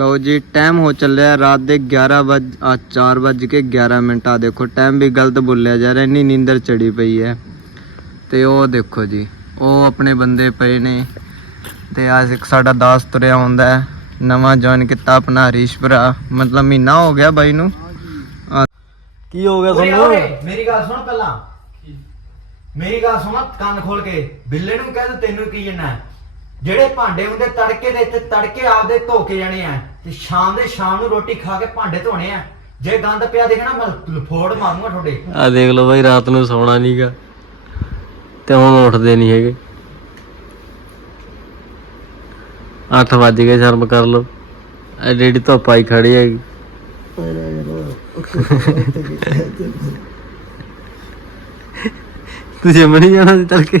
ਲਓ ਜੀ ਟਾਈਮ ਹੋ ਚੱਲਿਆ ਰਾਤ ਦੇ 11 ਵਜ ਆ 4 ਵਜ ਕੇ 11 ਮਿੰਟ ਆ ਦੇਖੋ ਟਾਈਮ ਵੀ ਗਲਤ ਬੋਲਿਆ ਜਾ ਰਿਹਾ ਇੰਨੀ ਨੀਂਦਰ ਚੜੀ ਪਈ ਹੈ। ਤੇ ਉਹ ਦੇਖੋ ਜੀ ਉਹ ਆਪਣੇ ਬੰਦੇ ਪਏ ਨੇ ਤੇ ਅੱਜ ਇੱਕ ਸਾਡਾ ਦਾਸ ਤੁਰਿਆ ਹੁੰਦਾ ਹੈ ਨਵਾਂ ਜੁਆਇਨ ਕੀਤਾ ਆਪਣਾ ਹਰੀਸ਼ ਭਰਾ ਮਤਲਬ ਮਹੀਨਾ ਹੋ ਗਿਆ ਬਾਈ ਨੂੰ। ਕੀ ਹੋ ਗਿਆ ਤੁਹਾਨੂੰ? ਮੇਰੀ ਗੱਲ ਸੁਣ ਪਹਿਲਾਂ। ਮੇਰੀ ਗੱਲ ਸੁਣ ਕੰਨ ਖੋਲ ਕੇ ਬਿੱਲੇ ਨੂੰ ਕਹਿ ਤੂੰ ਤੈਨੂੰ ਕੀ ਜਣਾ ਜਿਹੜੇ ਭਾਂਡੇ ਹੁੰਦੇ ਤੜਕੇ ਦੇ ਤੇ ਤੜਕੇ ਆਪਦੇ ਧੋ ਕੇ ਜਾਣੇ ਆ ਤੇ ਸ਼ਾਮ ਦੇ ਸ਼ਾਮ ਨੂੰ ਰੋਟੀ ਖਾ ਕੇ ਭਾਂਡੇ ਧੋਣੇ ਆ। ਜੇ ਗੰਦ ਪਿਆ ਦੇਖਣਾ ਮੈਂ ਫੋੜ ਮਾਰੂੰਗਾ ਤੁਹਾਡੇ। ਆ ਦੇਖ ਲਓ ਬਾਈ ਰਾਤ ਨੂੰ ਸੌਣਾ ਨਹੀਂਗਾ ਤੇ ਹੁਣ ਉੱਠਦੇ ਨਹੀਂ ਹੈਗੇ। 8 ਵੱਜ ਗਏ ਸ਼ਰਮ ਕਰ ਲਓ। ਐਡੀ ਐਡੀ ਧੁੱਪ ਆਈ ਖੜੀ ਹੈਗੀ। ਤੁਸੀਂ ਮਣੀ ਜਾਣਾ ਸੀ ਤੜਕੇ?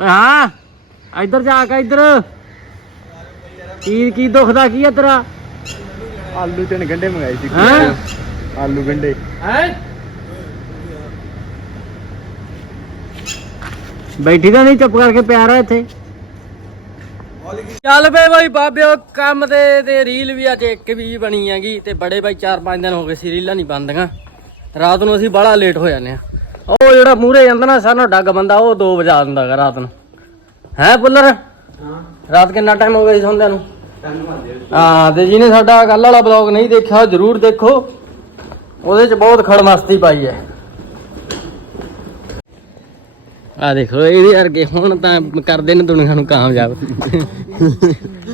ਹਾਂ ਇੱਧਰ ਜਾ ਕੇ ਇੱਧਰ। ਕੀ ਕੀ ਦੁਖਦਾ ਕੀ ਹੈ ਤੇਰਾ? ਆਲੂ ਤਿੰਨ ਗੰਡੇ ਮੰਗਾਏ ਸੀ ਹੈਂ? ਆਲੂ ਗੰਡੇ ਹੈ? ਬੈਠੀ ਤਾਂ ਨਹੀਂ ਚੁੱਪ ਕਰਕੇ ਪਿਆਰ ਹੈ ਇੱਥੇ। ਚੱਲ ਬੇ ਬਾਈ ਬਾਬਿਓ ਕੰਮ ਤੇ ਤੇ ਰੀਲ ਵੀ ਅੱਜ ਇੱਕ ਵੀ ਬਣੀ ਹੈਗੀ ਤੇ ਬੜੇ ਬਾਈ 4-5 ਦਿਨ ਹੋ ਗਏ ਸੀ ਰੀਲਾਂ ਨਹੀਂ ਬੰਦੀਆਂ ਰਾਤ ਨੂੰ ਅਸੀਂ ਬੜਾ ਲੇਟ ਹੋ ਜਾਂਦੇ ਆ ਉਹ ਜਿਹੜਾ ਮੂਹਰੇ ਜਾਂਦਾ ਨਾ ਸਾਨੂੰ ਡੱਗ ਬੰਦਾ ਉਹ 2 ਵਜਾ ਦਿੰਦਾ ਗਾ ਰਾਤ ਨੂੰ। ਹੈ ਪੁੱਲਰ? ਹਾਂ। ਰਾਤ ਕਿੰਨਾ ਟਾਈਮ ਹੋ ਗਿਆ ਸੀ ਸੌਂਦਿਆਂ ਨੂੰ? ਹਾਂ ਤੇ ਜਿਹਨੇ ਸਾਡਾ ਕੱਲ ਵਾਲਾ ਬਲੌਗ ਨਹੀਂ ਦੇਖਿਆ ਜਰੂਰ ਦੇਖੋ। ਉਹਦੇ ਚ ਬਹੁਤ ਖੜ ਮਸਤੀ ਪਾਈ ਹੈ। ਆ ਦੇਖੋ ਇਹਦੇ ਵਰਗੇ ਹੁਣ ਤਾਂ ਕਰਦੇ ਨੇ ਦੁਨੀਆ ਨੂੰ ਕਾਮਯਾਬ।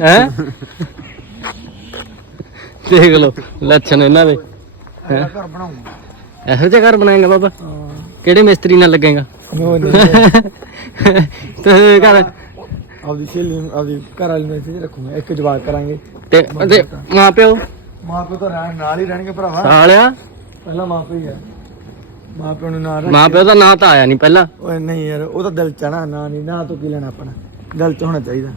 ਹੈ? ਦੇਖ ਲਓ ਲੱਛਣ ਇਹਨਾਂ ਦੇ? ਇਹੋ ਜਿਹਾ ਘਰ ਬਣਾਏਗਾ ਬਾਬਾ? ਕਿਹੜੇ ਮਿਸਤਰੀ ਨਾਲ ਲੱਗੇਗਾ? ਤੇ ਘਰ ਆਪਦੀ ਸਹੇਲੀ ਨੂੰ ਆਪਦੀ ਘਰ ਵਾਲੀ ਨੂੰ ਇੱਥੇ ਰੱਖੂਗਾ। ਇੱਕ ਜਵਾਬ ਕਰਾਂਗੇ। ਤੇ ਤੇ ਮਾਂ ਪਿਓ। ਮਾਂ ਪਿਓ ਤਾਂ ਰਹਿਣ ਨਾਲ ਹੀ ਰਹਿਣਗੇ ਭਰਾਵਾ। ਸਾਲਿਆ ਪਹਿਲਾਂ ਮਾਂ ਪਿਓ ਹੀ ਆ। ਮਾਂ ਪਿਓ ਨੂੰ ਨਾ ਮਾਂ ਪਿਓ ਦਾ ਨਾਂ ਤਾਂ ਆਇਆ ਨਹੀਂ ਪਹਿਲਾਂ। ਓਏ ਨਹੀਂ ਯਾਰ ਉਹ ਤਾਂ ਦਿਲ ਚ ਆ ਨਾ ਨਾ ਨਹੀਂ। ਨਾ ਤੂੰ ਕੀ ਲੈਣਾ ਆਪਣਾ? ਦਿਲ ਚ ਹੋਣਾ ਚਾਹੀਦਾ।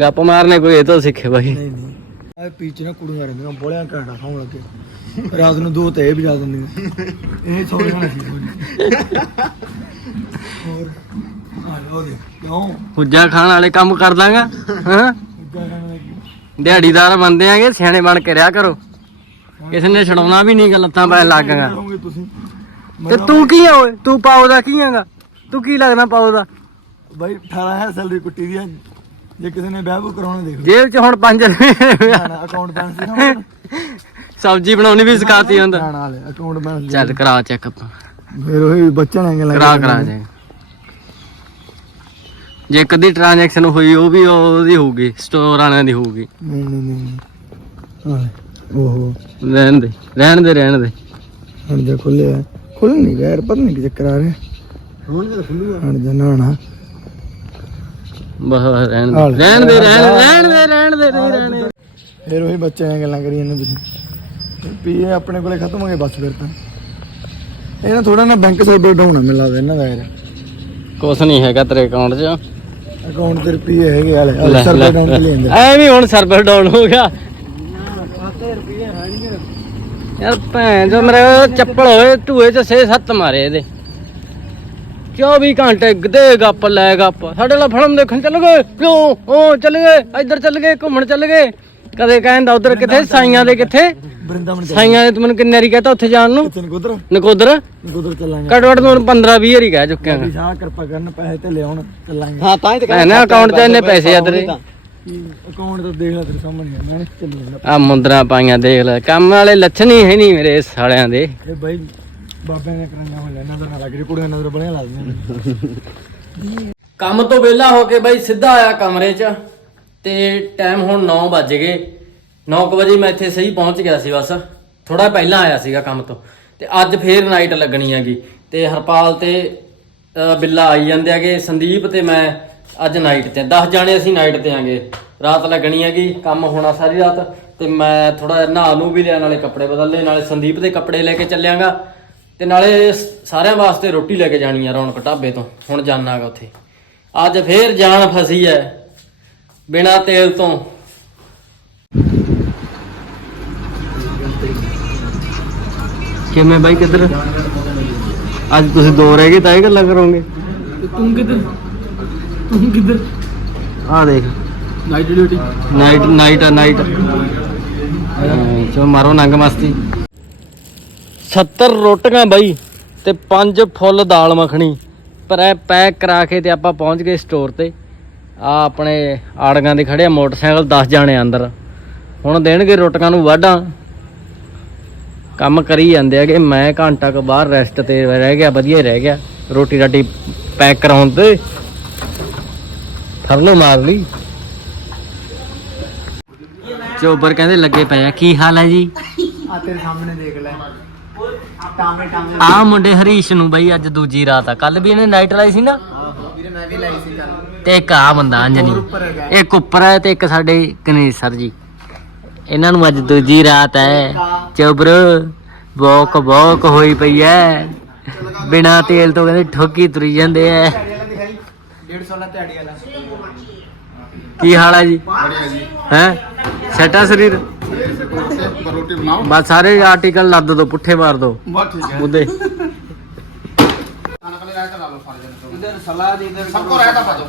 ਗੱਪ ਮਾਰਨੇ ਕੋਈ ਇਹ ਤੋਂ ਸਿੱਖੇ ਬਾਈ। ਨਹੀਂ ਨਹੀਂ। ਆ ਪੀਛੇ ਨਾ ਕੁੜੀਆਂ ਰਹਿੰਦੀਆਂ ਬੋਲਿਆਂ ਘੰਟਾ ਸੌਣ ਲੱਗੇ। ਰਾਤ ਨੂੰ ਦੋ ਤੇ ਇਹ ਵੀ ਜਾ ਦਿੰਦੀਆਂ। ਇਹ ਸੌ ਜਾਣਾ ਸੀ। ਹੋਰ ਆ ਲੋ ਦੇ ਕਿਉਂ ਹੁੱਜਾ ਖਾਣ ਵਾਲੇ ਕੰਮ ਕਰ ਦਾਂਗਾ ਹਾਂ? ਦਿਹਾੜੀਦਾਰ ਬੰਦੇ ਆਂਗੇ ਸਿਆਣੇ ਬਣ ਕੇ ਰਿਆ ਕਰੋ। ਕਿਸੇ ਨੇ ਛਡਾਉਣਾ ਵੀ ਨਹੀਂ ਲੱਤਾਂ ਪੈ ਲੱਗਾਂਗਾ ਤੇ ਤੂੰ ਕੀ ਆ ਓਏ? ਤੂੰ ਪਾਉ ਦਾ ਕੀ ਹੈਗਾ? ਤੂੰ ਕੀ ਲੱਗਦਾ ਪਾਉ ਦਾ? ਬਾਈ 18000 ਸੈਲਰੀ ਕੁੱਟੀ ਦੀ ਆ। ਜੇ ਕਿਸੇ ਨੇ ਵਿਆਹ ਕਰਾਉਣਾ ਦੇਖ ਜੇਬ 'ਚ ਹੁਣ 5 ਰੁਪਏ ਅਕਾਊਂਟ ਦਿਖਾਉਣਾ ਸਬਜ਼ੀ ਬਣਾਉਣੀ ਵੀ ਸਿਖਾਤੀ ਹੁੰਦਾ ਚੱਲ ਕਰਾ ਚੈੱਕ ਫਿਰ ਉਹ ਬੱਚਾ ਨਾ ਗੱਲ ਕਰਾ ਕਰਾ ਜਾਏ ਜੇ। ਕਦੀ ਟ੍ਰਾਂਜੈਕਸ਼ਨ ਹੋਈ ਉਹ ਵੀ ਉਹਦੀ ਹੋਊਗੀ ਸਟੋਰ ਵਾਲਿਆਂ ਦੀ ਹੋਊਗੀ। ਨਹੀਂ ਨਹੀਂ ਨਹੀਂ ਨਹੀਂ। ਹਾਂ ਓਹੋ। ਰਹਿਣ ਦੇ ਰਹਿਣ ਦੇ ਰਹਿਣ ਦੇ। ਹਣ ਜਾ ਖੁੱਲਿਆ ਖੁੱਲ ਨਹੀਂ ਗਿਆ ਯਾਰ ਪਤਾ ਨਹੀਂ ਕੀ ਚੱਕਰ ਆ ਰਿਹਾ। ਹੁਣ ਤਾਂ ਖੁੱਲੂਗਾ। ਹਣ ਜਾ ਨਾ ਨਾ ਬਸ ਰਹਿਣ ਦੇ। ਰਹਿਣ ਦੇ ਰਹਿਣ ਰਹਿਣ ਦੇ ਰਹਿਣ ਦੇ ਨਹੀਂ ਰਹਿਣ ਦੇ। ਫਿਰ ਉਹੀ ਬੱਚੇ ਐਂ ਗੱਲਾਂ ਕਰੀ ਜਾਂਦੇ ਤੁਸੀਂ। ਪੀਏ ਆਪਣੇ ਕੋਲੇ ਖਤਮ ਹੋ ਗਏ ਬਸ ਫਿਰ ਤਾਂ। ਇਹਨਾਂ ਥੋੜਾ ਨਾ ਬੈਂਕ ਸਰਵਰ ਡਾਊਨ ਆ ਮੈਨੂੰ ਲੱਗਦਾ ਇਹਨਾਂ ਦਾ ਯਾਰ। ਕੁਛ ਨਹੀਂ ਹੈਗਾ ਤੇਰੇ ਅਕਾਊਂਟ 'ਚ। ਅਕਾਊਂਟ ਤੇ ਰੁਪਏ ਹੈਗੇ ਲੈ, ਵਾਲੇ ਸਰਵਰ ਡਾਊਨ ਤੇ। ਲੈਂਦੇ ਐਵੇਂ ਹੁਣ ਸਰਵਰ ਡਾਊਨ ਹੋ ਗਿਆ। ਯਾਰ ਭੈਣ ਜੋ ਮੇਰੇ ਚੱਪਲ ਹੋਏ ਢੂਏ 'ਚ 6-7 ਮਾਰੇ ਇਹਦੇ। 24 ਘੰਟੇ ਗਦੇ ਗੱਪ ਲੈ ਗੱਪ। ਸਾਡੇ ਨਾਲ ਫਿਲਮ ਦੇਖਣ ਚੱਲ ਗਏ ਕਿਉਂ? ਉਹ ਚੱਲ ਗਏ ਇੱਧਰ ਚੱਲ ਗਏ ਘੁੰਮਣ ਚੱਲ ਗਏ। ਕਦੇ ਕਹਿੰਦਾ ਉਧਰ ਕਿੱਥੇ? ਸਾਈਆਂ ਦੇ ਕਿੱਥੇ? ਬ੍ਰਿੰਦਾਵਨ ਸਾਈਆਂ ਦੇ ਤੂੰ ਮੈਨੂੰ ਕਿੰਨੇ ਵਾਰੀ ਕਹਤਾ ਉੱਥੇ ਜਾਣ ਨੂੰ? ਨਕੋਦਰ? ਨਕੋਦਰ? ਨਕੋਦਰ ਚੱਲਾਂਗੇ। ਘੱਟ ਘੱਟ ਮੈਨੂੰ 15 20 ਵਾਰੀ ਕਹਿ ਚੁੱਕਿਆ ਵੀ ਸਾਹ ਕਿਰਪਾ ਕਰਨ ਪੈਸੇ ਤੇ ਲਿਆਉਣ ਚੱਲਾਂਗੇ। ਹਾਂ ਤਾਂ ਹੀ ਭੈਣ ਨਾ ਅਕਾਊਂਟ 'ਚ ਇੰਨੇ ਪੈਸੇ ਆ ਤੇਰੇ। ਅਕਾਊਂਟ ਤਾਂ ਦੇਖ ਲੈ ਤੇਰੇ ਸਾਹਮਣੇ ਮੈਂ ਚੱਲੀ ਜਾਂਦਾ। ਆ ਮੁੰਦਰਾ ਪਾਈਆਂ ਦੇਖ ਲੈ ਕੰਮ ਵਾਲੇ ਲੱਛਣ ਹੀ ਹੈ ਨਹੀਂ ਮੇਰੇ ਸਾਲਿਆਂ ਦੇ। ਇਹ ਬਾਈ ਬਾਬਿਆਂ ਨੇ ਕਰਾਈਆਂ ਹੋਈਆਂ ਨਜ਼ਰ ਨਾ ਲੱਗ ਰਹੀ ਕੁੜੀਆਂ ਨਜ਼ਰ ਬੜੀਆਂ ਲੱਗਦੀਆਂ ਕੰਮ ਤੋਂ ਵਿਹਲਾ ਹੋ ਕੇ ਬਾਈ ਸਿੱਧਾ ਆਇਆ ਕਮਰੇ 'ਚ। ਤੇ ਟਾਈਮ ਹੁਣ 9 ਵੱਜ ਗਏ। 9 ਵਜੇ ਮੈਂ ਇੱਥੇ ਸਹੀ ਪਹੁੰਚ ਗਿਆ ਸੀ ਬਸ। ਥੋੜਾ ਪਹਿਲਾਂ ਆਇਆ ਸੀਗਾ ਕੰਮ ਤੋਂ। ਤੇ ਅੱਜ ਫੇਰ ਨਾਈਟ ਲੱਗਣੀ ਹੈਗੀ। ਤੇ ਹਰਪਾਲ ਤੇ ਬਿੱਲਾ ਆਈ ਜਾਂਦੇ ਆਗੇ ਸੰਦੀਪ ਤੇ ਮੈਂ ਅੱਜ ਨਾਈਟ ਤੇ 10 ਜਾਣੇ ਅਸੀਂ ਨਾਈਟ ਤੇ ਆਂਗੇ। ਰਾਤ ਲੱਗਣੀ ਹੈਗੀ, ਕੰਮ ਹੋਣਾ ਸਾਰੀ ਰਾਤ। ਤੇ ਮੈਂ ਥੋੜਾ ਨਹਾ ਨੂੰ ਵੀ ਲਿਆ, ਨਾਲੇ ਕੱਪੜੇ ਬਦਲ ਨਾਲੇ ਸੰਦੀਪ ਦੇ ਕੱਪੜੇ ਲੈ ਕੇ ਚੱਲਿਆਂਗਾ। ਤੇ ਨਾਲੇ ਸਾਰਿਆਂ ਵਾਸਤੇ ਰੋਟੀ ਲੈ ਕੇ ਜਾਣੀ ਆ ਰੌਣਕ ਢਾਬੇ ਤੋਂ। ਹੁਣ ਜਾਣਾਗਾ ਉੱਥੇ। ਅੱਜ ਫੇਰ ਜਾਨ ਫਸੀ ਐ। ਬਿਨਾ ਤੇਲ ਤੋਂ। ਕਿਵੇਂ ਬਾਈ ਕਿੱਧਰ? ਅੱਜ ਤੁਸੀਂ ਦੋ ਰਹਿ ਗਏ ਤਾਂ ਇਹ ਗੱਲਾਂ ਕਰੋਗੇ। ਤੂੰ ਕਿੱਧਰ? ਤੂੰ ਕਿੱਧਰ? ਆ ਦੇਖ। ਨਾਈਟ ਡਿਊਟੀ ਨਾਈਟ ਨਾਈਟ ਆ ਨਾਈਟ ਚਲੋ ਮਾਰੋ ਨੰਗ ਮਸਤੀ। 70 ਰੋਟੀਆਂ ਬਾਈ ਤੇ 5 ਫੁੱਲ ਦਾਲ ਮੱਖਣੀ। ਪਰ ਇਹ ਪੈਕ ਕਰਾ ਕੇ ਤੇ ਆਪਾਂ ਪਹੁੰਚ ਗਏ ਸਟੋਰ ਤੇ। ਆ ਆਪਣੇ ਆੜਗਾਂ ਦੇ ਖੜੇ ਮੋਟਰਸਾਈਕਲ 10 ਜਾਣੇ ਅੰਦਰ। ਹੁਣ ਦੇਣਗੇ ਰੋਟਕਾਂ ਨੂੰ ਵਾਢਾਂ। ਕੰਮ ਕਰੀ ਜਾਂਦੇ ਆਗੇ ਮੈਂ ਘੰਟਾ ਕ ਬਾਹਰ ਰੈਸਟ ਤੇ ਰਹਿ ਗਿਆ ਵਧੀਆ ਰਹਿ ਗਿਆ। ਰੋਟੀ ਰਾਟੀ ਪੈਕ ਕਰਾਉਣ ਤੇ। ਥਰਲੋ ਮਾਰ ਲਈ। ਚੋਬਰ ਕਹਿੰਦੇ ਲੱਗੇ ਪਏ ਆ ਕੀ ਹਾਲ ਹੈ ਜੀ? ਆ ਤੇਰੇ ਸਾਹਮਣੇ ਦੇਖ ਲੈ। ਆ ਮੁੰਡੇ ਹਰੀਸ਼ ਨੂੰ ਬਈ ਅੱਜ ਦੂਜੀ ਰਾਤ ਆ। ਕੱਲ ਵੀ ਇਹਨੇ ਨਾਈਟ ਲਾਈ ਸੀ ਨਾ? ਹਾਂ ਵੀਰੇ ਮੈਂ ਵੀ ਲਾਈ ਸੀ ਕੱਲ ਤੇ ਇੱਕ ਆ ਬੰਦਾ ਅੰਜਨੀ ਇੱਕ ਉੱਪਰ ਹੈ ਤੇ ਇੱਕ ਸਾਡੇ ਗਣੇਸ਼ ਸਰ ਜੀ। ਇਹਨਾਂ ਨੂੰ ਅੱਜ ਦੂਜੀ ਰਾਤ ਹੈ। ਚੋਬਰ ਬੋਕ ਬੋਕ ਹੋਈ ਪਈ ਐ ਬਿਨਾ ਤੇਲ ਤੋਂ ਕਹਿੰਦੇ ਠੋਕੀ ਤੁਰੀ ਜਾਂਦੇ ਐ 150 ਨਾਲ ਤਿਆੜੀ ਕੀ ਹਾਲ ਹੈ ਜੀ? ਹੈ? ਸੈਟਾ ਸਰੀਰ? ਬਸ ਸਾਰੇ ਆਰਟੀਕਲ ਲੱਦ ਦੋ ਪੁੱਠੇ ਮਾਰ ਦੋ। ਬਸ ਠੀਕ ਹੈ। ਉਹਦੇ। ਖਾਣਾ ਲਾ ਲਓ ਸਾਰੇ ਜਣੇ। ਇਧਰ ਸਲਾਦ ਇਧਰ ਸਭ ਕੋ ਰਾਇਤਾ ਪਾ ਦਿਓ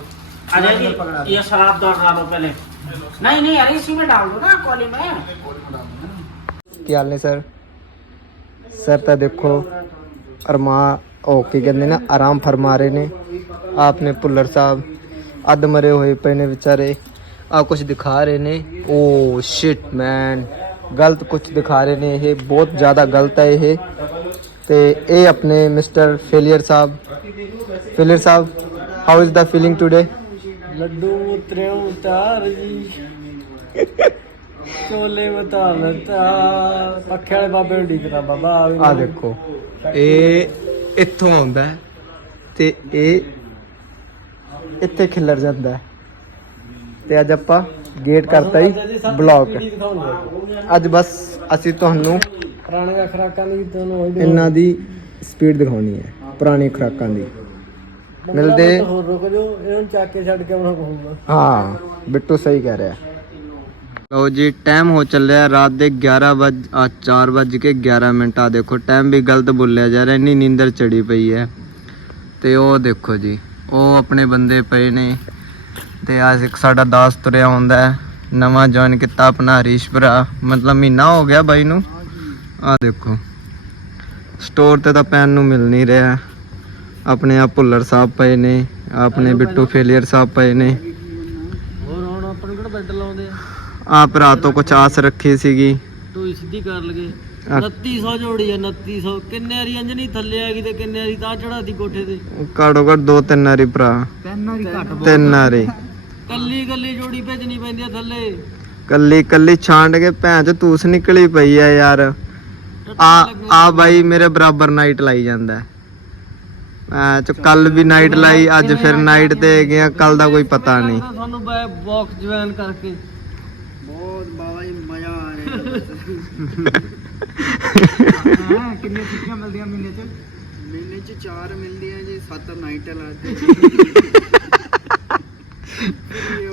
अजय जी ये शराब दौड़ डालो पहले नहीं नहीं अरे इसी में डाल दो ना कॉली में ਕੀ ਹਾਲ ਨੇ ਸਰ ਸਰ ਤਾਂ ਦੇਖੋ ਅਰਮਾ ਉਹ ਕੀ ਕਹਿੰਦੇ ਨਾ ਆਰਾਮ ਫਰਮਾ ਰਹੇ ਨੇ ਆਪਨੇ ਭੁੱਲਰ ਸਾਹਿਬ ਅੱਧ ਮਰੇ ਹੋਏ ਪਏ ਨੇ ਵਿਚਾਰੇ ਆ ਕੁਝ ਦਿਖਾ ਰਹੇ ਨੇ ਓ ਸ਼ਿਟ ਮੈਨ ਗਲਤ ਕੁਝ ਦਿਖਾ ਰਹੇ ਨੇ ਇਹ ਬਹੁਤ ਜ਼ਿਆਦਾ ਗਲਤ ਹੈ ਇਹ ਤੇ ਇਹ ਆਪਣੇ mister failure Sahib failure Sahib how is the feeling today ਲੱਡੂ ਉਤਰਿਓ ਉਤਾਰ ਜੀ। ਚੋਲੇ ਮਤਾ ਲਤਾ ਪੱਖੇ ਵਾਲੇ ਬਾਬੇ ਨੂੰ ਢੀਕਦਾ ਬਾਬਾ ਆਵੇ ਆ ਦੇਖੋ ਇਹ ਇੱਥੋਂ ਆਉਂਦਾ ਹੈ ਤੇ ਇਹ ਇੱਥੇ ਖਿਲਰ ਜਾਂਦਾ ਹੈ। ਤੇ ਅੱਜ ਆਪਾਂ ਗੇਟ ਕਰਤਾ ਹੀ ਬਲੌਕ ਅੱਜ ਬਸ ਅਸੀਂ ਤੁਹਾਨੂੰ ਪੁਰਾਣੀਆਂ ਖਰਾਕਾਂ ਦੀ ਤੁਹਾਨੂੰ ਇਹਨਾਂ ਦੀ ਸਪੀਡ ਦਿਖਾਉਣੀ ਹੈ ਪੁਰਾਣੀ ਖੁਰਾਕਾਂ ਦੀ। ਮਿਲਦੇ। ਹੋਰ ਰੁਕ ਜਾਓ ਇਹਨੂੰ ਚੱਕ ਕੇ ਛੱਡ ਕੇ ਆਉਣਾ ਪਊਗਾ ਹਾਂ ਬਿੱਟੂ ਸਹੀ ਕਹਿ ਰਿਹਾ। ਲਓ ਜੀ ਟਾਈਮ ਹੋ ਚੱਲਿਆ ਰਾਤ ਦੇ 11 ਵਜ ਆ 4 ਵਜ ਕੇ 11 ਮਿੰਟ ਆ ਦੇਖੋ ਟਾਈਮ ਵੀ ਗਲਤ ਬੋਲਿਆ ਜਾ ਰਿਹਾ ਇੰਨੀ ਨੀਂਦਰ ਚੜੀ ਪਈ ਹੈ। ਤੇ ਉਹ ਦੇਖੋ ਜੀ ਉਹ ਆਪਣੇ ਬੰਦੇ ਪਏ ਨੇ। ਤੇ ਅੱਜ ਇੱਕ ਸਾਡਾ ਦਾਸ ਤੁਰਿਆ ਹੁੰਦਾ ਹੈ ਨਵਾਂ ਜੁਆਇਨ ਕੀਤਾ ਆਪਣਾ ਹਰੀਸ਼ ਭਰਾ। ਮਤਲਬ ਮਹੀਨਾ ਹੋ ਗਿਆ ਬਾਈ ਨੂੰ। ਆ ਦੇਖੋ ਸਟੋਰ ਤੇ ਤਾਂ ਪੈਨ ਨੂੰ ਮਿਲ ਨਹੀਂ ਰਿਹਾ। ਆਪਣੇ ਆ ਭੁੱਲਰ ਸਾਹਿਬ ਪਏ ਨੇ ਆਪਣੇ ਬਿੱਟੂ ਫੇਲੀਅਰ ਸਾਹਿਬ ਪਏ ਨੇ। ਹੋਰ ਹੁਣ ਆਪਾਂ ਨੂੰ ਕਿਹੜਾ ਬੈੱਡ ਲਾਉਂਦੇ ਆ? ਆਪ ਰਾਤ ਤੋਂ ਕੁਛ ਆਸ ਰੱਖੀ ਸੀਗੀ। ਟੂਈ ਸਿੱਧੀ ਕਰ ਲਗੇ। ਆ- 2900 ਜੋੜੀ ਆ 2900 ਕਿੰਨੇ ਵਾਰੀ ਅੰਜਨੀ ਥੱਲੇ ਆ ਗਈ ਤੇ ਕਿੰਨੇ ਵਾਰੀ ਤਾਂ ਚੜਾਤੀ ਕੋਠੇ ਤੇ? ਘੱਟੋ ਘੱਟ ਦੋ ਤਿੰਨ ਵਾਰੀ ਭਰਾ। ਤਿੰਨ ਵਾਰੀ ਘੱਟ ਤਿੰਨ ਵਾਰੀ। ਕੱਲੀ ਕੱਲੀ ਜੋੜੀ ਭੇਜਣੀ ਪੈਂਦੀ ਆ ਥੱਲੇ। ਕੱਲੀ ਕੱਲੀ ਛਾਂਡ ਕੇ ਭੈਣ ਚ ਤੂਸ ਨਿਕਲੀ ਪਈ ਆ ਯਾਰ। ਆ ਆ ਬਾਈ ਮੇਰੇ ਬਰਾਬਰ ਨਾਈਟ ਲਾਈ ਜਾਂਦਾ। ਚ ਕੱਲ ਵੀ ਨਾਈਟ ਲਾਈ ਅੱਜ ਫਿਰ ਨਾਈਟ ਤੇ ਗਿਆ ਕੱਲ ਦਾ ਕੋਈ ਪਤਾ ਨਹੀਂ। ਤੁਹਾਨੂੰ ਬੈ ਬਾਕਸ ਜੁਆਇਨ ਕਰਕੇ। ਬਹੁਤ ਬਾਬਾ ਜੀ ਮਜ਼ਾ ਆ ਰਿਹਾ। ਹਾਂ ਕਿੰਨੀਆਂ ਛੁੱਟੀਆਂ ਮਿਲਦੀਆਂ ਮਹੀਨੇ ਚ? ਮਹੀਨੇ ਚ 4 ਮਿਲਦੀਆਂ ਜੀ 7 ਨਾਈਟ ਲਾਤੇ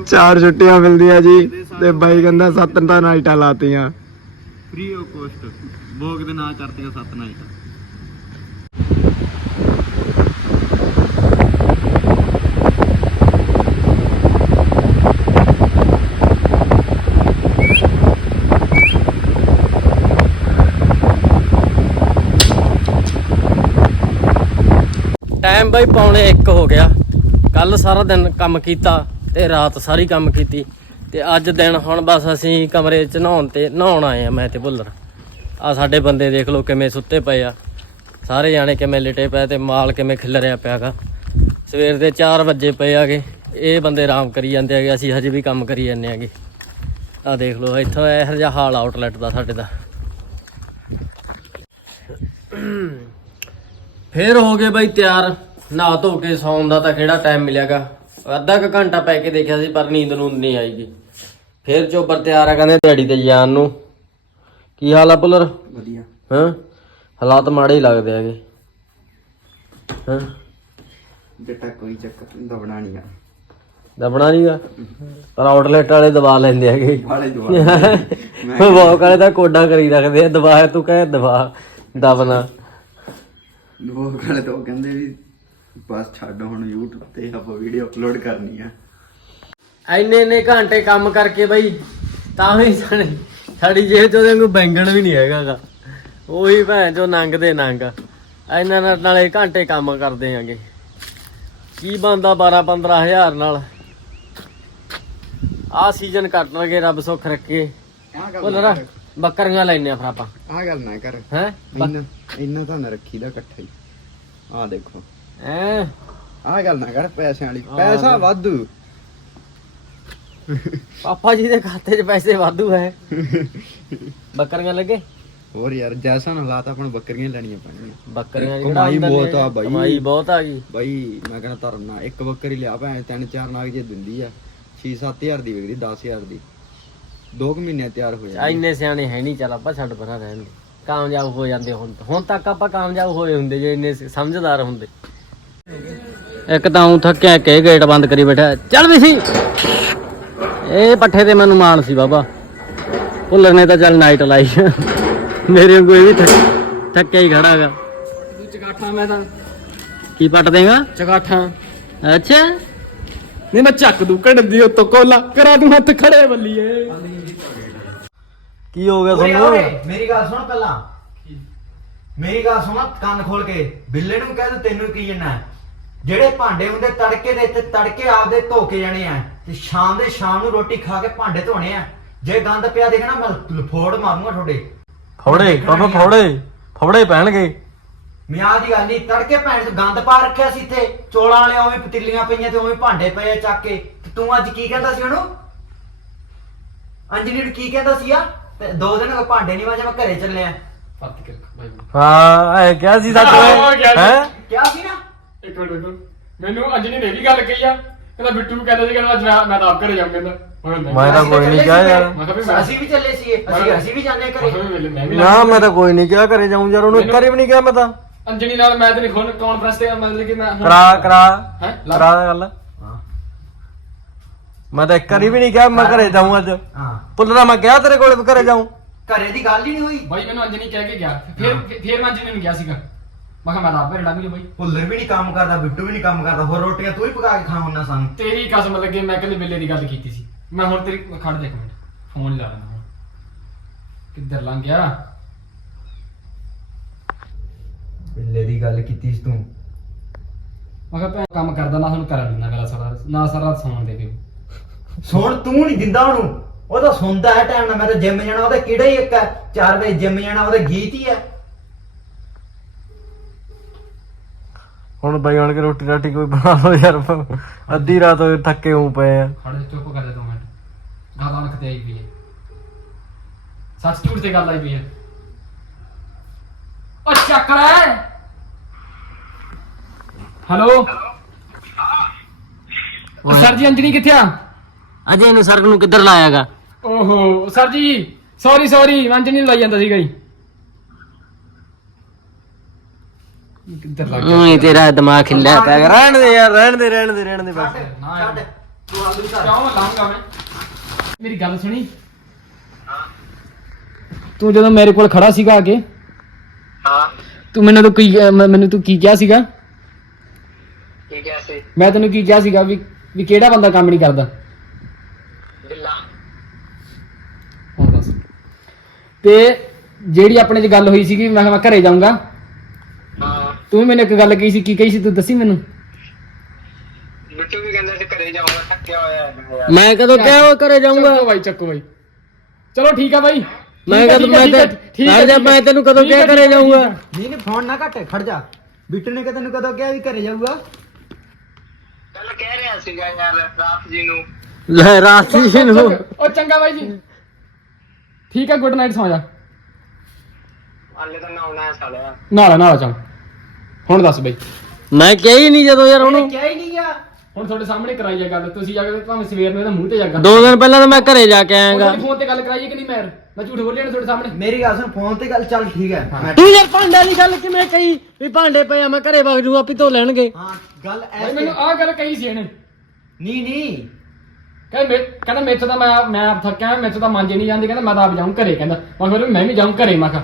ਚਾਰ ਛੁੱਟੀਆਂ ਮਿਲਦੀਆਂ ਜੀ ਤੇ ਬਾਈ ਕਹਿੰਦਾ ਸੱਤ ਤਾਂ ਨਾਈਟਾਂ ਲਾਤੀਆਂ। ਫ੍ਰੀ ਆਫ ਕੋਸਟ ਭੋਗ ਦੇ ਨਾਂ ਕਰਤੀਆਂ 7 ਨਾਈਟ ਟਾਈਮ ਬਾਈ ਪੌਣੇ 1 ਹੋ ਗਿਆ। ਕੱਲ ਸਾਰਾ ਦਿਨ ਕੰਮ ਕੀਤਾ ਤੇ ਰਾਤ ਸਾਰੀ ਕੰਮ ਕੀਤੀ ਤੇ ਅੱਜ ਦਿਨ ਹੁਣ ਬਸ ਅਸੀਂ ਕਮਰੇ 'ਚ ਨਹਾਉਣ ਤੇ ਨਹਾਉਣ ਆਏ ਆ ਮੈਂ ਤੇ ਭੁੱਲਰ। ਆ ਸਾਡੇ ਬੰਦੇ ਦੇਖ ਲਓ ਕਿਵੇਂ ਸੁੱਤੇ ਪਏ ਆ। ਸਾਰੇ ਜਾਣੇ ਕਿਵੇਂ ਲਿਟੇ ਪਏ ਤੇ ਮਾਲ ਕਿਵੇਂ ਖਿਲਰਿਆ ਪਿਆਗਾ ਸਵੇਰ ਦੇ 4 ਵਜੇ ਪਏ ਆਗੇ। ਇਹ ਬੰਦੇ ਆਰਾਮ ਕਰੀ ਜਾਂਦੇ ਆਗੇ, ਅਸੀਂ ਹਜੇ ਵੀ ਕੰਮ ਕਰੀ ਜਾਂਦੇ ਆਗੇ। ਆ ਦੇਖ ਲਓ, ਇੱਥੋਂ ਇਹੋ ਜਿਹਾ ਹਾਲ ਆਊਟਲੈਟ ਦਾ ਸਾਡੇ ਦਾ। ਫੇਰ ਹੋ ਗਏ ਬਾਈ ਤਿਆਰ। ਨਹਾ ਧੋ ਕੇ ਸੌਣ ਦਾ ਤਾਂ ਕਿਹੜਾ ਟਾਈਮ ਮਿਲਿਆਗਾ। ਅੱਧਾ ਕੁ ਘੰਟਾ ਪੈ ਕੇ ਦੇਖਿਆ ਸੀ ਪਰ ਨੀਂਦ ਨੂੰ ਨਹੀਂ ਆਈਗੀ। ਫੇਰ ਚੋਬਰ ਤਿਆਰ ਆ ਕਹਿੰਦੇ ਦਿਹਾੜੀ ਤੇ ਜਾਣ ਨੂੰ। ਕੀ ਹਾਲ ਆ ਪੁੱਲਰ? ਵਧੀਆ। ਹਾਂ? ਹਾਲਾਤ ਮਾੜੇ ਹੀ ਲੱਗਦੇ ਹੈਗੇ। ਹਾਂ? ਬੇਟਾ ਕੋਈ ਚੱਕਰ ਨਹੀਂ ਦਬਣਾ ਨਹੀਂ ਆ। ਦਬਣਾ ਨਹੀਂਗਾ ਪਰ ਆਊਟਲੈਟ ਵਾਲੇ ਦਬਾ ਲੈਂਦੇ ਹੈਗੇ। ਵਾਲੇ ਵਾਕ ਵਾਲੇ ਤਾਂ ਕੋਡਾ ਕਰੀ ਰੱਖਦੇ ਆ ਦਬਾ ਤੂੰ ਕਹੇ ਦਬਾ। ਵਾਲੇ ਤਾਂ ਉਹ ਕਹਿੰਦੇ ਵੀ ਬਸ ਛੱਡ ਹੁਣ YouTube ਤੇ ਆਪਾਂ ਵੀਡੀਓ ਅਪਲੋਡ ਕਰਨੀ ਆ। ਐਨੇ ਇੰਨੇ ਘੰਟੇ ਕੰਮ ਕਰਕੇ ਬਈ ਤਾਂ ਵੀ ਸਾਡੀ ਸਾਡੀ ਜੇਬ ਚ ਉਹਦੇ ਕੋਈ ਬੈਂਗਣ ਵੀ ਨਹੀਂ ਹੈਗਾਗਾ। ਉਹੀ ਭੈਣ ਚੋ ਨੰਗ ਦੇ ਨੰਗ। ਇਹਨਾਂ ਨਾਲ ਨਾਲੇ ਘੰਟੇ ਕੰਮ ਕਰਦੇ ਆਂਗੇ। ਕੀ ਬੰਦਾ 12 15000 ਨਾਲ? ਆ ਸੀਜ਼ਨ ਕੱਟ ਲਗੇ ਰੱਬ ਸੁੱਖ ਰੱਖੇ। ਲੜਾ ਬੱਕਰੀਆਂ ਲੈਨੇ ਆ ਫਿਰ ਆਪਾਂ। ਆਹ ਗੱਲ ਨਾ ਕਰ। ਹੈ? ਇੰਨਾ ਇੰਨਾ ਤਾਂ ਨਾ ਰੱਖੀਦਾ ਇਕੱਠਾ ਹੀ। ਆਹ ਦੇਖੋ। ਐ ਆਹ ਗੱਲ ਨਾ ਕਰ ਪੈਸਿਆਂ ਵਾਲੀ। ਪੈਸਾ ਵਾਧੂ। ਪਾਪਾ ਜੀ ਦੇ ਖਾਤੇ 'ਚ ਪੈਸੇ ਵਾਧੂ ਹੈ। ਬੱਕਰੀਆਂ ਲੱਗੇ? ਹੋਰ ਯਾਰ ਜੈਸਾ ਨਾ ਹਾਲਾਤ ਆਪਾਂ ਨੂੰ ਬੱਕਰੀਆਂ ਲੈਣੀਆਂ ਪੈਣਗੀਆਂ ਬੱਕਰੀਆਂ ਕਮਾਈ ਬਹੁਤ ਆ ਬਾਈ। ਕਮਾਈ ਬਹੁਤ ਆ ਗਈ ਬਾਈ ਮੈਂ ਕਹਿੰਦਾ ਧਰਨਾ ਇੱਕ ਬੱਕਰੀ ਲਿਆ ਭੈਣ ਤਿੰਨ ਚਾਰ ਨਾਗ ਜੇ ਦਿੰਦੀ ਆ। 6-7000 ਦੀ ਵਿਕਦੀ 10000 ਦੀ। 2 ਮਹੀਨੇ ਤਿਆਰ ਹੋ ਜਾਂਦੀ। ਇੰਨੇ ਸਿਆਣੇ ਹੈ ਨਹੀਂ ਚੱਲ ਆਪਾਂ ਛੱਡ ਪਰਾਂ ਰਹਿਣ ਦੇ। ਕਾਮਯਾਬ ਹੋ ਜਾਂਦੇ ਹੁਣ ਹੁਣ ਤੱਕ ਆਪਾਂ ਕਾਮਯਾਬ ਹੋਏ ਹੁੰਦੇ ਜੇ ਇੰਨੇ ਸਮਝਦਾਰ ਹੁੰਦੇ। ਇੱਕ ਤਾਂ ਉਂ ਥੱਕਿਆ ਕਿ ਗੇਟ ਬੰਦ ਕਰੀ ਬੈਠਾ। ਚੱਲ ਵੀ ਸੀ। ਇਹ ਪੱਠੇ ਤੇ ਮੈਨੂੰ ਮਾਣ ਸੀ ਬਾਬਾ। ਭੁੱਲਰ ਨੇ ਤਾਂ ਚੱਲ ਨਾਈਟ ਲਾਈ। ਮੇਰੇ ਵਾਂਗੂ ਇਹ ਵੀ ਥੱਕ- ਥੱਕਿਆ ਹੀ ਖੜਾਗਾ ਚਗਾਠਾਂ ਮੈਂ ਤਾਂ। ਕੀ ਪੱਟ ਦੇਗਾ? ਚਗਾਠਾਂ ਅੱਛਾ। ਨਹੀਂ ਮੈਂ ਚੱਕ ਦੂ ਕੱਢਦੀ ਉੱਤੋਂ ਕੋਲਾ। ਕਰਾ ਦੂੰ ਹੱਥ ਖੜੇ ਬੱਲੀਏ। ਕੀ ਹੋ ਗਿਆ ਤੁਹਾਨੂੰ ਮੇਰੀ ਗੱਲ ਸੁਣ ਪਹਿਲਾਂ। ਮੇਰੀ ਗੱਲ ਸੁਣ ਕੰਨ ਖੋਲ ਕੇ। ਬਿੱਲੇ ਨੂੰ ਕਹਿ ਦੂੰ ਤੈਨੂੰ ਕੀ ਜਣਾ ਜਿਹੜੇ ਭਾਂਡੇ ਹੁੰਦੇ ਤੜਕੇ ਦੇ ਇੱਥੇ ਤੜਕੇ ਆਪਦੇ ਧੋ ਕੇ ਜਾਣੇ ਆ। ਤੇ ਸ਼ਾਮ ਦੇ ਸ਼ਾਮ ਨੂੰ ਰੋਟੀ ਖਾ ਕੇ ਭਾਂਡੇ ਧੋਣੇ ਆ। ਜੇ ਗੰਦ ਪਿਆ ਦੇਖਣਾ ਮੈਂ ਫੋੜ ਮਾਰੂੰਗਾ ਤੁਹਾਡੇ। ਫੌੜੇ ਬਾਬਾ ਫੌੜੇ ਫੌੜੇ ਪੈਣਗੇ। ਮਿਆਂ ਦੀ ਗੱਲ ਨਹੀਂ ਤੜਕੇ ਭੈਣ ਚ ਗੰਦ ਪਾ ਰੱਖਿਆ ਸੀ ਇੱਥੇ। ਚੋਲਾਂ ਵਾਲੇ ਉਵੇਂ ਪਤੀਲੀਆਂ ਪਈਆਂ ਤੇ ਉਵੇਂ ਭਾਂਡੇ ਪਏ ਆ ਚੱਕ ਕੇ। ਤੇ ਤੂੰ ਅੱਜ ਕੀ ਕਹਿੰਦਾ ਸੀ ਉਹਨੂੰ? ਅੰਜਲੀ ਨੂੰ ਕੀ ਕਹਿੰਦਾ ਸੀ ਆ? ਤੇ ਦੋ ਦਿਨ ਹੋ ਗਏ ਭਾਂਡੇ ਨਹੀਂ ਵਾਜੇ ਮੈਂ ਘਰੇ ਚੱਲਿਆ। ਹਾਂ ਐ ਕਿਹਾ ਸੀ ਸੱਚ ਸੀ। ਹੈ? ਕਿਹਾ ਸੀ ਨਾ? ਇੱਕ ਮਿੰਟ ਮਿੰਟ। ਮੈਨੂੰ ਅੰਜਨੀ ਨੇ ਇਹ ਵੀ ਗੱਲ ਕਹੀ ਆ। ਕਹਿੰਦਾ ਬਿੱਟੂ ਨੂੰ ਕਹਿੰਦਾ ਸੀ ਕਹਿੰਦਾ ਅੱਜ ਮੈਂ ਮੈਂ ਤਾਂ ਆਪ ਘਰੇ ਜਾਊਂ ਕਹਿੰਦਾ। ਮੈਂ ਤਾਂ ਕੋਈ ਨਹੀਂ ਕਿਹਾ ਯਾਰ। ਮੈਂ ਕਿਹਾ ਵੀ ਫਿਰ। ਮੈਂ- ਅਸੀਂ ਵੀ ਚੱਲੇ ਸੀ ਅਸੀਂ ਅਸੀਂ ਵੀ ਜਾਂਦੇ ਮੈਂ ਕਿਹਾ ਘਰੇ ਵੀ ਮੈਂ ਵੀ ਨਾ ਮੈਂ ਤਾਂ ਕੋਈ ਨਹੀਂ ਕਿਹਾ ਘਰੇ ਜਾਊਂ ਯਾਰ ਉਹਨੂੰ ਇੱਕ ਵਾਰੀ ਵੀ ਨਹੀਂ ਕਿਹਾ ਮੈਂ ਤਾਂ। ਅੰਜਨੀ ਨਾਲ ਮੈਂ ਤੇ ਨਹੀਂ ਖੋਲ ਕਾਨਫਰੰਸ ਤੇ ਮਤਲਬ ਕਿ ਮੈਂ ਹੁਣ- ਕਰਾ ਕਰਾ। ਹੈਂ? ਕਰਾ ਗੱਲ। ਹਾਂ ਮੈਂ ਤਾਂ ਇੱਕ ਵਾਰੀ ਵੀ ਨਹੀਂ ਕਿਹਾ ਮੈਂ ਘਰੇ ਜਾਊਂ ਅੱਜ। ਹਾਂ। ਪੁੱਲਰਾ ਮੈਂ ਕਿਹਾ ਤੇਰੇ ਕੋਲ ਵੀ ਘਰੇ ਜਾਊਂ। ਘਰੇ ਦੀ ਗੱਲ ਹੀ ਨਹੀਂ ਹੋਈ। ਬਾਈ ਮੈਨੂੰ ਅੰਜਨੀ ਕਹਿ ਕੇ ਗਿਆ। ਫਿਰ ਫਿਰ ਮੈਂ ਅੰਜਨੀ ਨੂੰ ਗਿਆ ਸੀਗਾ। ਮੈਂ ਕਿਹਾ ਮੈਂ ਤਾਂ ਆਪ ਘਰੇ ਡਾਂਗੀ ਬਾਈ ਭੁੱਲਰ ਵੀ ਨਹੀਂ ਕੰਮ ਕਰਦਾ ਬਿੱਟੂ ਵੀ ਨਹੀਂ ਕੰਮ ਕਰਦਾ ਹੋਰ ਰੋਟੀਆਂ ਤੂੰ ਹੀ ਪਕਾ ਕੇ ਖਾਉਣਾ ਸਾਨੂੰ ਤੇਰੀ ਕਸਮ ਲੱਗੇ ਮੈਂ ਕੱਲੇ ਬਿੱਲੇ ਦੀ ਗੱਲ ਕੀਤੀ ਸੀ। ਮੈਂ ਹੁਣ ਤੇਰੀ ਖੜ ਦੇ ਇੱਕ ਮਿੰਟ। ਫੋਨ ਲਾ ਲੈਂਦਾ ਹੁਣ। ਕਿੱਧਰ ਲੰਘ ਗਿਆ? ਬਿੱਲੇ ਦੀ ਗੱਲ ਕੀਤੀ ਸੀ ਤੂੰ। ਮੈਂ ਕਿਹਾ ਭੈਣ ਕੰਮ ਕਰਦਾ ਨਾ ਹੁਣ ਕਰਨ ਦਿੰਦਾ ਮੇਰਾ ਸਾਰਾ ਨਾ ਸਾਰਾ ਰਾਤ ਸੌਣ ਦੇ ਪਿਓ ਸੁਣ ਤੂੰ ਨਹੀਂ ਦਿੰਦਾ ਉਹਨੂੰ। ਉਹ ਤਾਂ ਸੁਣਦਾ ਹੈ ਟਾਈਮ ਨਾਲ ਮੈਂ ਤਾਂ ਜਿਮ ਜਾਣਾ ਉਹਦਾ ਕਿਹੜਾ ਹੀ ਇੱਕ ਹੈ। 4 ਵਜੇ ਜਿਮ ਜਾਣਾ ਉਹਦਾ ਗੀਤ ਹੀ ਹੈ। ਹੁਣ ਬਈ ਆਣ ਕੇ ਰੋਟੀ ਰਾਟੀ ਕੋਈ ਬਣਾ ਲਓ ਯਾਰ ਅੱਧੀ ਰਾਤ ਹੋਏ ਥੱਕੇ ਹੋਂ ਪਏ ਆ। ਖੜ ਚੁੱਪ ਕਰ ਜਾ ਦੋ ਮਿੰਟ। ਗੱਲ ਆਣ ਕਿਤੇ ਆਈ ਪਈ ਹੈ। ਸੱਚ ਝੂਠ ਤੇ ਗੱਲ ਆਈ ਪਈ ਹੈ। ਓ ਚੱਕ ਲੈ। ਹੈਲੋ। ਉਹ ਸਰ ਜੀ ਅੰਜਨੀ ਕਿੱਥੇ ਆ? ਅਜੇ ਇਹਨੂੰ ਸਰਗ ਨੂੰ ਕਿੱਧਰ ਲਾਇਆਗਾ? ਓਹੋ ਸਰ ਜੀ ਸੌਰੀ ਸੌਰੀ ਅੰਜਨੀ ਨੂੰ ਲਾਈ ਜਾਂਦਾ ਸੀਗਾ ਜੀ। ਕਿੱਧਰ ਲੱਗ ਗਿਆ ਉਹੀ ਤੇਰਾ ਦਿਮਾਗ ਖਿੱਲਿਆ ਪਿਆ ਰਹਿਣ ਦੇ ਯਾਰ ਰਹਿਣ ਦੇ ਰਹਿਣ ਦੇ ਰਹਿਣ ਦੇ ਬਸ। ਛੱਡ ਨਾ ਛੱਡ ਤੂੰ ਆਲੂ ਕਰ ਕਿਉਂ ਲਾਉਂਗਾ ਮੈਂ? ਮੇਰੀ ਗੱਲ ਸੁਣੀ। ਤੂੰ ਜਦੋਂ ਮੇਰੇ ਕੋਲ ਖੜਾ ਸੀਗਾ ਅੱਗੇ ਹਾਂ। ਤੂੰ ਮੈਨੂੰ ਤਾਂ ਕੀ ਮੈਂ- ਮੈਨੂੰ ਤੂੰ ਕੀ ਕਿਹਾ ਸੀਗਾ? ਕੀ ਕਿਹਾ ਸੀ? ਮੈਂ ਤੈਨੂੰ ਕੀ ਕਿਹਾ ਸੀਗਾ ਵੀ ਵੀ ਕਿਹੜਾ ਬੰਦਾ ਕੰਮ ਨਹੀਂ ਕਰਦਾ? ਬਿੱਲਾ ਹਾਂ ਬਸ। ਤੇ ਜਿਹੜੀ ਆਪਣੇ ਚ ਗੱਲ ਹੋਈ ਸੀਗੀ ਮੈਂ ਕਿਹਾ ਮੈਂ ਘਰੇ ਜਾਊਂਗਾ। ਤੂੰ ਮੈਨੂੰ ਇੱਕ ਗੱਲ ਕਹੀ ਸੀ ਕੀ ਕਹੀ ਸੀ ਤੂੰ ਦੱਸੀ ਮੈਨੂੰ? ਬਿੱਟੂ ਵੀ ਕਹਿੰਦਾ ਸੀ ਘਰੇ ਜਾਊਂਗਾ ਥੱਕਿਆ ਹੋਇਆ ਹੈ ਮੈਂ ਯਾਰ। ਮੈਂ ਕਦੋਂ ਕਿਹਾ ਉਹ ਘਰੇ ਜਾਊਂਗਾ? ਚੱਕੋ ਬਾਈ ਚੱਕੋ ਬਾਈ। ਚਲੋ ਠੀਕ ਆ ਬਾਈ। ਮੈਂ ਕਦੋਂ ਮੈਂ ਠੀਕ ਆ, ਤੇ ਠੀਕ ਆ, ਮੈਂ। ਮੈਂ ਤੈਨੂੰ ਕਦੋਂ ਕਿਹਾ ਘਰੇ। ਜਾਊਂਗਾ? ਨਹੀਂ ਨਹੀਂ ਫੋਨ ਨਾ ਘੱਟ ਖੜ ਜਾ। ਬਿੱਟੂ ਨੇ ਤੈਨੂੰ ਕਦੋਂ ਕਿਹਾ ਵੀ ਘਰੇ ਜਾਊਗਾ? ਕੱਲ ਕਹਿ ਰਿਹਾ ਸੀਗਾ ਯਾਰ ਰਾਤ ਜੀ ਨੂੰ। ਲੈ ਰਾਤੀ ਜੀ ਨੂੰ। ਉਹ ਚੰਗਾ ਬਾਈ ਜੀ। ਠੀਕ ਆ ਗੁੱਡ ਨਾਈਟ ਸੌ ਜਾ। ਹਾਲੇ ਤਾਂ ਨਾਉਣਾ ਹੈ ਸਾਲਿਆ। ਨਾਲਾ ਨਾਲਾ ਚੱਲ। ਹੁਣ ਦੱਸ ਬਾਈ। ਮੈਂ ਕਿਹਾ ਹੀ ਨਹੀਂ ਜਦੋਂ ਯਾਰ ਉਹਨੇ। ਕਿਹਾ ਹੀ ਨਹੀਂ ਗਿਆ ਹੁਣ ਤੁਹਾਡੇ ਸਾਹਮਣੇ ਕਰਾਈ ਜਾ ਗੱਲ ਤੁਸੀਂ ਜਾ ਕੇ ਭਾਵੇਂ ਸਵੇਰ ਨੂੰ ਇਹਦੇ ਮੂੰਹ ਤੇ ਜਾ ਗੱਲ ਦੋ ਦਿਨ ਪਹਿਲਾਂ ਤਾਂ ਮੈਂ ਘਰੇ ਜਾ ਕੇ ਆਇਆਗਾ ਫੋਨ ਤੇ ਗੱਲ ਕਰਾਈਏ ਕਿ ਨਹੀਂ ਮੈਂ? ਮੈਂ ਝੂਠ ਬੋਲਿਆ ਨਾ ਤੁਹਾਡੇ ਸਾਹਮਣੇ। ਮੇਰੀ ਗੱਲ ਸੁਣ ਫੋਨ ਤੇ ਗੱਲ ਚੱਲ ਠੀਕ ਹੈ। ਤੂੰ ਯਾਰ ਭਾਂਡਿਆਂ ਦੀ ਗੱਲ ਕਿਵੇਂ ਕਹੀ? ਵੀ ਭਾਂਡੇ ਪਏ ਆ ਮੈਂ ਘਰੇ ਵਗ ਜੂ ਆਪੀ ਧੋ ਲੈਣਗੇ। ਹਾਂ ਗੱਲ ਐਸ ਮੈਨੂੰ ਆਹ ਗੱਲ ਕਹੀ ਸੀ ਇਹਨੇ। ਨਹੀਂ ਨਹੀਂ। ਕਹਿੰਦਾ ਮੈਂ ਕਹਿੰਦਾ ਮੇਥੋਂ ਤਾਂ ਮੈਂ ਮੈਂ ਆਪ ਥੱਕਿਆ ਮੈਂ ਮੇਥੋਂ ਤਾਂ ਮਾਂਜੇ ਨਹੀਂ ਜਾਂਦੀ ਕਹਿੰਦਾ ਮੈਂ ਤਾਂ ਆਪ ਜਾਊਂ ਘਰੇ ਕਹਿੰਦਾ। ਮੈਂ ਫਿਰ ਮੈਂ ਵੀ ਜਾਊਂ ਘਰੇ ਮੈਂ ਕਿਹਾ।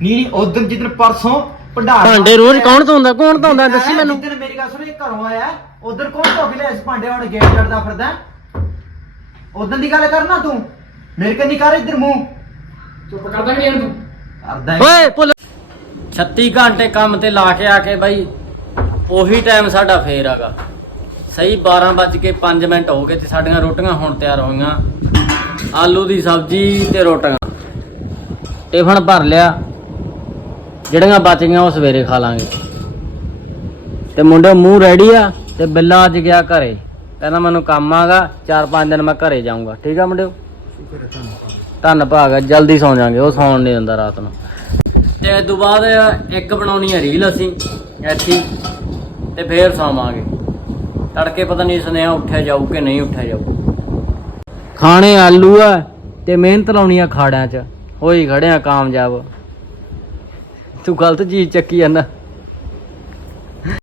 ਨਹੀਂ ਨਹੀਂ ਉਦੋਂ ਜਿੱਦਣ ਪਰਸੋਂ ਭੰਡਾਰ ਭਾਂਡੇ ਰੋਜ਼ ਕੌਣ ਧੋਂਦਾ ਕੌਣ ਧੋਂਦਾ? ਦੱਸੀ ਮੈਨੂੰ। ਜਿੱਦਣ ਮੇਰੀ ਗੱਲ ਸੁਣ ਇਹ ਘਰੋਂ ਆਇਆ। ਉਧਰ ਕੌਣ ਧੋ ਕੇ ਲਿਆ ਇਸ ਭਾਂਡੇ? ਹੁਣ ਗੇਟ ਚੜਦਾ ਫਿਰਦਾ। ਉਦੋਂ ਦੀ ਗੱਲ ਕਰਨਾ ਤੂੰ? ਮੇਰੇ ਕੰਨੀ ਕਰ ਇੱਧਰ ਮੂੰਹ। ਚੁੱਪ ਕਰਦਾ ਕਿ ਨਹੀਂ ਹੁਣ ਤੂੰ? ਕਰਦਾ ਓਏ ਭੁੱਲ 36 ਘੰਟੇ ਕੰਮ ਤੇ ਲਾ ਕੇ ਆ ਕੇ ਬਾਈ ਉਹੀ ਟਾਈਮ ਸਾਡਾ ਫੇਰ ਆਗਾ। ਸਹੀ 12 ਵੱਜ ਕੇ 5 ਮਿੰਟ ਹੋ ਗਏ ਤੇ ਸਾਡੀਆਂ ਰੋਟੀਆਂ ਹੁਣ ਤਿਆਰ ਹੋਈਆਂ। ਆਲੂ ਦੀ ਸਬਜ਼ੀ ਤੇ ਰੋਟੀਆਂ। ਟਿਫਨ ਭਰ ਲਿਆ। ਜਿਹੜੀਆਂ ਬਚ ਗਈਆਂ ਉਹ ਸਵੇਰੇ ਖਾ ਲਾਂਗੇ। ਤੇ ਮੁੰਡੇ ਮੂੰਹ ਰੈਡੀ ਆ ਤੇ ਬਿੱਲਾ ਅੱਜ ਗਿਆ ਘਰੇ। ਕਹਿੰਦਾ ਮੈਨੂੰ ਕੰਮ ਆਗਾ 4-5 ਦਿਨ ਮੈਂ ਘਰੇ ਜਾਊਂਗਾ। ਠੀਕ ਆ ਮੁੰਡਿਓ? ਧੰਨ ਭਾਗਾ ਜਲਦੀ ਸੌਂ ਜਾਾਂਗੇ। ਉਹ ਸੌਣ ਨਹੀਂ ਦਿੰਦਾ ਰਾਤ ਨੂੰ। ਤੇ ਇਸ ਤੋਂ ਬਾਅਦ ਇੱਕ ਬਣਾਉਣੀ ਹੈ ਰੀਲ ਅਸੀਂ ਐਥੀ ਤੇ ਫੇਰ ਸੌਵਾਂਗੇ। ਤੜਕੇ ਪਤਾ ਨਹੀਂ ਸੁਨੇਹਾ ਉੱਠਿਆ ਜਾਊ ਕਿ ਨਹੀਂ ਉੱਠਿਆ ਜਾਊ। ਖਾਣੇ ਆਲੂ ਆ ਤੇ ਮਿਹਨਤ ਲਾਉਣੀ ਆ ਖਾੜਿਆਂ 'ਚ। ਹੋਈ ਖੜਿਆ ਕਾਮਯਾਬ। ਤੂੰ ਗਲਤ ਚੀਜ਼ ਚੱਕੀ ਜਾਂਦਾ।